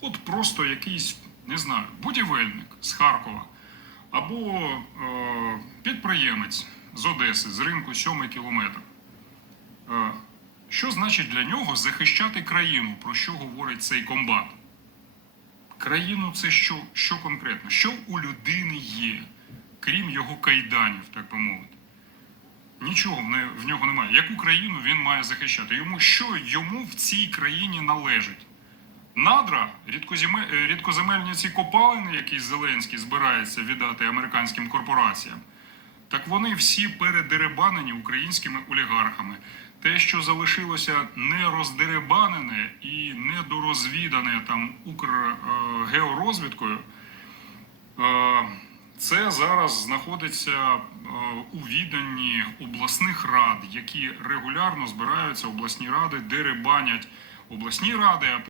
От просто якийсь, не знаю, будівельник з Харкова або е, підприємець з Одеси, з ринку 7 кілометр. Е, що значить для нього захищати країну, про що говорить цей комбат? Країну це що, що конкретно? Що у людини є, крім його кайданів, так би мовити? Нічого в, нього немає. Яку країну він має захищати? Йому що йому в цій країні належить? Надра, е, рідкоземельні ці копалини, які Зеленський збирається віддати американським корпораціям, так вони всі передеребанені українськими олігархами. Те, що залишилося не роздеребанене і недорозвідане там Укргеорозвідкою, е, це зараз знаходиться е, у віданні обласних рад, які регулярно збираються обласні ради, деребанять обласні ради.